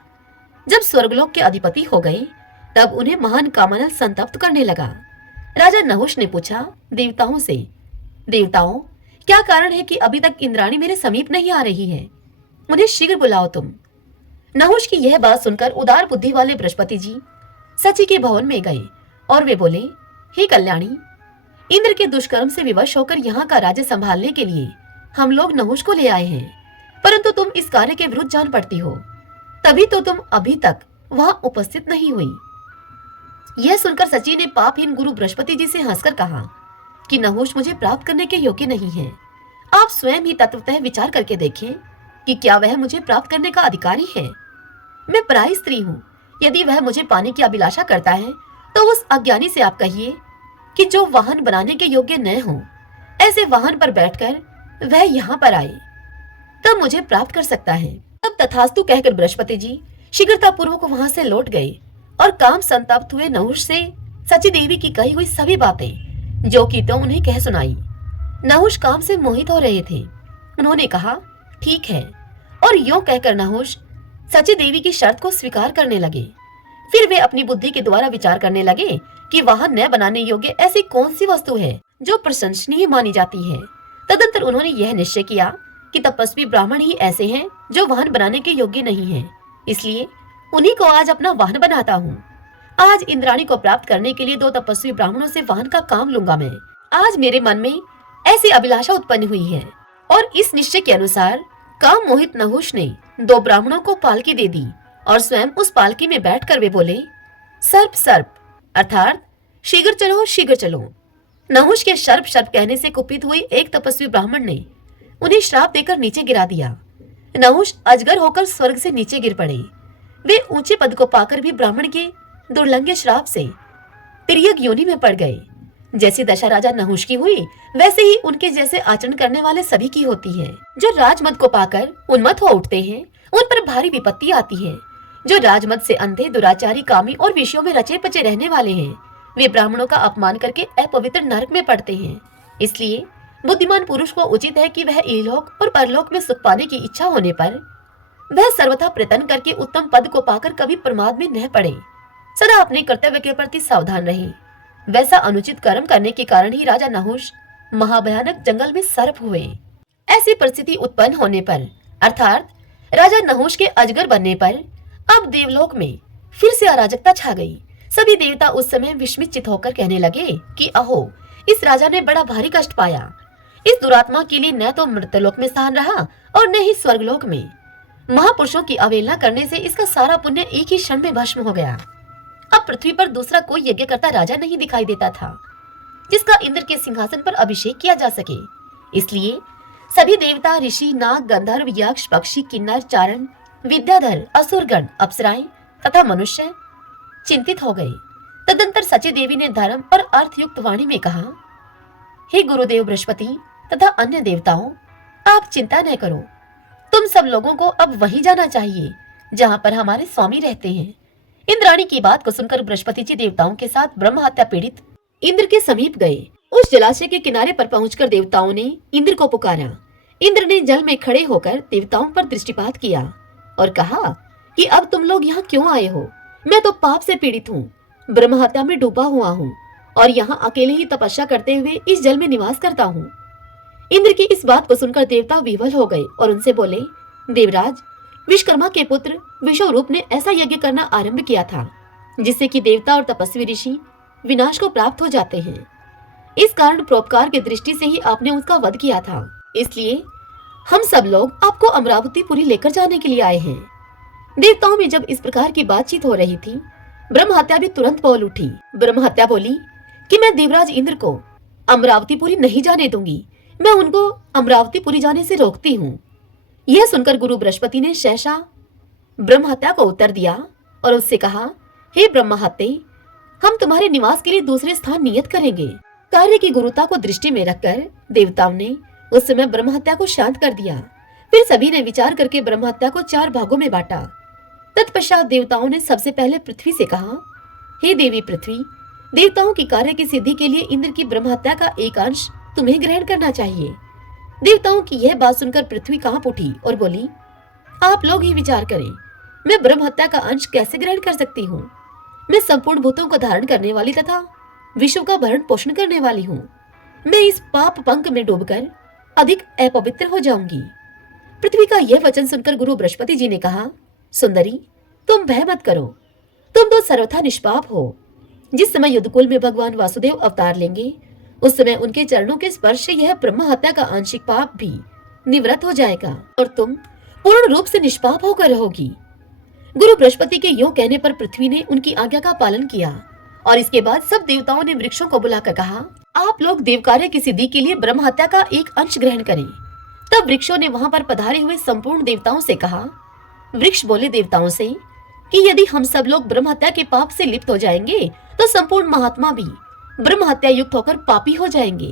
जब स्वर्गलोक के अधिपति हो गए तब उन्हें महान कामनल संतप्त करने लगा। राजा नहुष ने पूछा देवताओं से, देवताओं, क्या कारण है कि अभी तक इंद्राणी मेरे समीप नहीं आ रही है? उन्हें शीघ्र बुलाओ तुम। नहुष की यह बात सुनकर उदार बुद्धि वाले बृहस्पति जी सची के भवन में गए और वे बोले, हे कल्याणी, इंद्र के दुष्कर्म से विवश होकर यहाँ का राज्य संभालने के लिए हम लोग नहुष को ले आए हैं, परंतु तुम इस कार्य के विरुद्ध जान पड़ती हो, तभी तो तुम अभी तक वहां उपस्थित नहीं हुई। यह सुनकर सची ने पापहीन गुरु बृहस्पति जी से हंसकर कहा कि नहुष मुझे प्राप्त करने के योग्य नहीं है। आप स्वयं ही तत्वतः विचार करके देखें कि क्या वह मुझे प्राप्त करने का अधिकारी है। मैं पराई स्त्री हूँ, यदि वह मुझे पाने की अभिलाषा करता है तो उस अज्ञानी से आप कहिए कि जो वाहन बनाने के योग्य न हो, ऐसे वाहन पर बैठकर वह यहाँ पर आए, तब मुझे प्राप्त कर सकता है। तब तथास्तु कहकर बृहस्पति जी शीघ्रता पूर्वक वहां से लौट गए और काम संतप्त हुए नहुष से सची देवी की कही हुई सभी बातें जो की तो उन्हें कह सुनाई। नहुष काम से मोहित हो रहे थे। उन्होंने कहा, ठीक है, और यूं कहकर नहुष सची देवी की शर्त को स्वीकार करने लगे। फिर वे अपनी बुद्धि के द्वारा विचार करने लगे कि वाहन न बनाने योग्य ऐसी कौन सी वस्तु है जो प्रशंसनीय मानी जाती है। तदंतर उन्होंने यह निश्चय किया कि तपस्वी ब्राह्मण ही ऐसे हैं जो वाहन बनाने के योग्य नहीं हैं, इसलिए उन्हीं को आज अपना वाहन बनाता हूँ। आज इंद्राणी को प्राप्त करने के लिए 2 तपस्वी ब्राह्मणों से वाहन का काम लूंगा मैं। आज मेरे मन में ऐसी अभिलाषा उत्पन्न हुई है और इस निश्चय के अनुसार काम मोहित नहुष ने 2 ब्राह्मणों को पालकी दे दी और स्वयं उस पालकी में बैठकर वे बोले, सर्प सर्प, अर्थात शीघ्र चलो शीघ्र चलो। नहुष के सर्प सर्प कहने से कुपित हुई एक तपस्वी ब्राह्मण ने उन्हें श्राप देकर नीचे गिरा दिया। नहुष अजगर होकर स्वर्ग से नीचे गिर पड़े। वे ऊंचे पद को पाकर भी ब्राह्मण के दुर्लंघ्य श्राप से तिर्यक योनि में पड़ गए। जैसी दशा राजा नहुष की हुई वैसे ही उनके जैसे आचरण करने वाले सभी की होती है। जो राजमद को पाकर उन्मत्त हो उठते हैं उन पर भारी विपत्ति आती है। जो राजमद से अंधे, दुराचारी, कामी और विषयों में रचे पचे रहने वाले हैं वे ब्राह्मणों का अपमान करके अपवित्र नरक में पड़ते हैं। इसलिए बुद्धिमान पुरुष को उचित है कि वह इहलोक और परलोक में सुख पाने की इच्छा होने पर वह सर्वथा प्रयत्न करके उत्तम पद को पाकर कभी प्रमाद में न पड़े, सदा अपने कर्तव्य के प्रति सावधान रहे। वैसा अनुचित कर्म करने के कारण ही राजा नहुष महाभयानक जंगल में सर्प हुए। ऐसी परिस्थिति उत्पन्न होने पर अर्थात राजा नहुष के अजगर बनने पर अब देवलोक में फिर से अराजकता छा गई। सभी देवता उस समय विस्मित होकर कहने लगे कि अहो, इस राजा ने बड़ा भारी कष्ट पाया। इस दुरात्मा के लिए न तो मृतलोक में स्थान रहा और न ही स्वर्गलोक में। महापुरुषों की अवहेलना करने से इसका सारा पुण्य एक ही क्षण में भस्म हो गया। अब पृथ्वी पर दूसरा कोई यज्ञ करता राजा नहीं दिखाई देता था जिसका इंद्र के सिंहासन पर अभिषेक किया जा सके। इसलिए सभी देवता, ऋषि, नाग, गंधर्व, यक्ष, पक्षी, किन्नर, चारण, विद्याधर, असुरगण, अप्सराएं तथा मनुष्य चिंतित हो गए। तदंतर सची देवी ने धर्म और अर्थ युक्त वाणी में कहा, हे गुरुदेव बृहस्पति तथा अन्य देवताओं, आप चिंता न करो। तुम सब लोगों को अब वहीं जाना चाहिए जहां पर हमारे स्वामी रहते हैं। इंद्राणी की बात को सुनकर बृहस्पति जी देवताओं के साथ ब्रह्म हत्या पीड़ित इंद्र के समीप गए। उस जलाशय के किनारे पर पहुंचकर देवताओं ने इंद्र को पुकारा। इंद्र ने जल में खड़े होकर देवताओं पर दृष्टिपात किया और कहा कि अब तुम लोग यहाँ क्यों आए हो? मैं तो पाप से पीड़ित हूँ, ब्रह्म हत्या में डूबा हुआ हूँ और यहाँ अकेले ही तपस्या करते हुए इस जल में निवास करता हूँ। इंद्र की इस बात को सुनकर देवता विवल हो गए और उनसे बोले, देवराज, विश्वकर्मा के पुत्र विश्वरूप ने ऐसा यज्ञ करना आरंभ किया था जिससे कि देवता और तपस्वी ऋषि विनाश को प्राप्त हो जाते हैं। इस कारण परोपकार की दृष्टि से ही आपने उसका वध किया था। इसलिए हम सब लोग आपको अमरावतीपुरी लेकर जाने के लिए आए हैं। देवताओं में जब इस प्रकार की बातचीत हो रही थी, ब्रह्म हत्या भी तुरंत बोल उठी। ब्रह्म हत्या बोली कि मैं देवराज इंद्र को अमरावतीपुरी नहीं जाने दूंगी, मैं उनको अमरावतीपुरी जाने से रोकती हूँ। यह सुनकर गुरु बृहस्पति ने सहसा ब्रह्म हत्या को उत्तर दिया और उससे कहा, हे ब्रह्म हत्ते, हम तुम्हारे निवास के लिए दूसरे स्थान नियत करेंगे। कार्य की गुरुता को दृष्टि में रखकर देवताओं ने उस समय ब्रह्म हत्या को शांत कर दिया। फिर सभी ने विचार करके ब्रह्म हत्या को 4 भागों में बांटा। तत्पश्चात देवताओं ने सबसे पहले पृथ्वी से कहा, हे देवी पृथ्वी, देवताओं की कार्य की सिद्धि के लिए इंद्र की ब्रह्म हत्या का एक अंश तुम्हें ग्रहण करना चाहिए। देवताओं की यह बात सुनकर पृथ्वी कांप उठी और बोली, आप लोग ही विचार करें, मैं ब्रह्म हत्या का अंश कैसे ग्रहण कर सकती हूँ? मैं संपूर्ण भूतों को धारण करने वाली तथा विश्व का भरण पोषण करने वाली हूँ। मैं इस पाप पंख में डूबकर अधिक अपवित्र हो जाऊंगी। पृथ्वी का यह वचन सुनकर गुरु बृहस्पति जी ने कहा, सुंदरी, तुम भय मत करो, तुम तो सर्वथा निष्पाप हो। जिस समय युद्धकुल में भगवान वासुदेव अवतार लेंगे, उस समय उनके चरणों के स्पर्श से यह ब्रह्म हत्या का आंशिक पाप भी निवृत्त हो जाएगा और तुम पूर्ण रूप से निष्पाप होकर रहोगी। गुरु बृहस्पति के यूं कहने पर पृथ्वी ने उनकी आज्ञा का पालन किया और इसके बाद सब देवताओं ने वृक्षों को बुलाकर कहा, आप लोग देव कार्य की सिद्धि के लिए ब्रह्म हत्या का एक अंश ग्रहण करें। तब वृक्षों ने वहां पर पधारे हुए संपूर्ण देवताओं से कहा। वृक्ष बोले देवताओं से कि यदि हम सब लोग ब्रह्म हत्या के पाप से लिप्त हो जाएंगे तो संपूर्ण महात्मा भी ब्रह्म हत्या युक्त होकर पापी हो जाएंगे।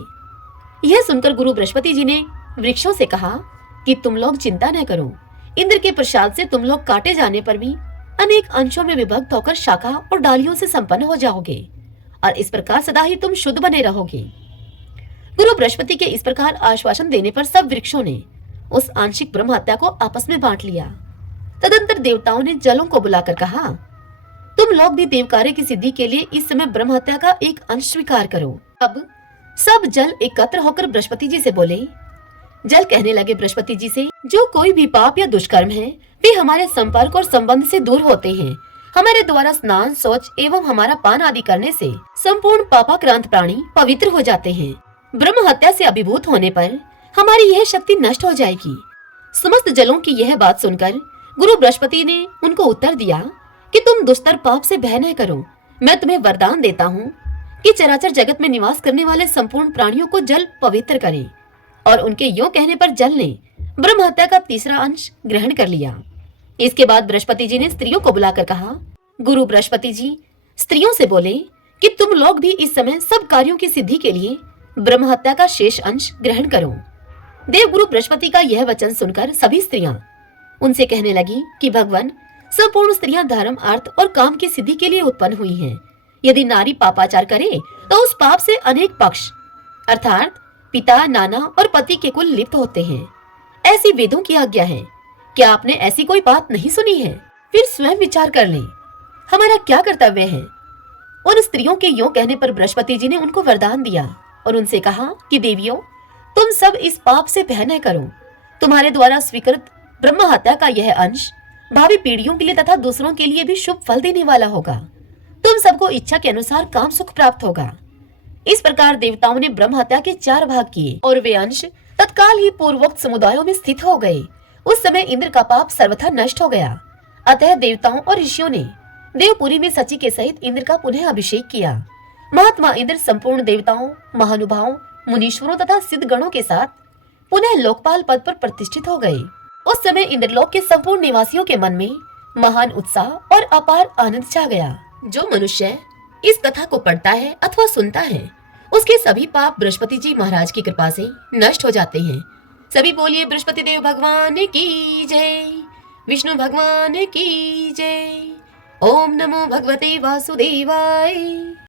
यह सुनकर गुरु बृहस्पति जी ने वृक्षों से कहा कि तुम लोग चिंता न करो, इंद्र के प्रसाद से तुम लोग काटे जाने पर भी अनेक अंशों में विभक्त होकर शाखा और डालियों से संपन्न हो जाओगे और इस प्रकार सदा ही तुम शुद्ध बने रहोगे। गुरु बृहस्पति के इस प्रकार आश्वासन देने पर सब वृक्षों ने उस आंशिक ब्रह्म हत्या को आपस में बांट लिया। तदंतर देवताओं ने जलों को बुलाकर कहा, तुम लोग भी देव कार्य की सिद्धि के लिए इस समय ब्रह्म हत्या का एक अंश स्वीकार करो। अब सब जल एकत्र होकर बृहस्पति जी से बोले। जल कहने लगे बृहस्पति जी से, जो कोई भी पाप या दुष्कर्म है वे हमारे संपर्क और संबंध से दूर होते हैं। हमारे द्वारा स्नान, शौच एवं हमारा पान आदि करने से संपूर्ण पापाक्रांत प्राणी पवित्र हो जाते हैं। ब्रह्म हत्या से अभिभूत होने पर हमारी यह शक्ति नष्ट हो जाएगी। समस्त जलों की यह बात सुनकर गुरु बृहस्पति ने उनको उत्तर दिया कि तुम दुस्तर पाप से भय न करो। मैं तुम्हें वरदान देता हूँ कि चराचर जगत में निवास करने वाले संपूर्ण प्राणियों को जल पवित्र करे। और उनके यूं कहने पर जल ने ब्रह्म हत्या का तीसरा अंश ग्रहण कर लिया। इसके बाद बृहस्पति जी ने स्त्रियों को बुलाकर कहा, गुरु बृहस्पति जी स्त्रियों से बोले कि तुम लोग भी इस समय सब कार्यों की सिद्धि के लिए ब्रह्म हत्या का शेष अंश ग्रहण करो। देव गुरु बृहस्पति का यह वचन सुनकर सभी स्त्रियां उनसे कहने लगी कि भगवान, संपूर्ण स्त्रियां धर्म, अर्थ और काम की सिद्धि के लिए उत्पन्न हुई हैं। यदि नारी पापाचार करे तो उस पाप से अनेक पक्ष अर्थात पिता, नाना और पति के कुल लिप्त होते हैं। ऐसी वेदों की आज्ञा है। क्या आपने ऐसी कोई बात नहीं सुनी है? फिर स्वयं विचार कर लें, हमारा क्या कर्तव्य है। उन स्त्रियों के यूं कहने पर बृहस्पति जी ने उनको वरदान दिया और उनसे कहा कि देवियों, तुम सब इस पाप से भय न करो। तुम्हारे द्वारा स्वीकृत ब्रह्म हत्या का यह अंश भावी पीढ़ियों के लिए तथा दूसरों के लिए भी शुभ फल देने वाला होगा। तुम सबको इच्छा के अनुसार काम सुख प्राप्त होगा। इस प्रकार देवताओं ने ब्रह्म हत्या के 4 भाग किए और वे अंश तत्काल ही पूर्वोक्त समुदायों में स्थित हो गए। उस समय इंद्र का पाप सर्वथा नष्ट हो गया। अतः देवताओं और ऋषियों ने देवपुरी में सची के सहित इंद्र का पुनः अभिषेक किया। महात्मा इंद्र संपूर्ण देवताओं, महानुभावों, मुनीश्वरों तथा सिद्ध गणों के साथ पुनः लोकपाल पद पर प्रतिष्ठित हो गए। उस समय इंद्रलोक के संपूर्ण निवासियों के मन में महान उत्साह और अपार आनंद छा गया। जो मनुष्य इस कथा को पढ़ता है अथवा सुनता है, उसके सभी पाप बृहस्पति जी महाराज की कृपा से नष्ट हो जाते हैं। सभी बोलिए बृहस्पति देव भगवान की जय, विष्णु भगवान की जय। ओम नमो भगवते वासुदेवाय।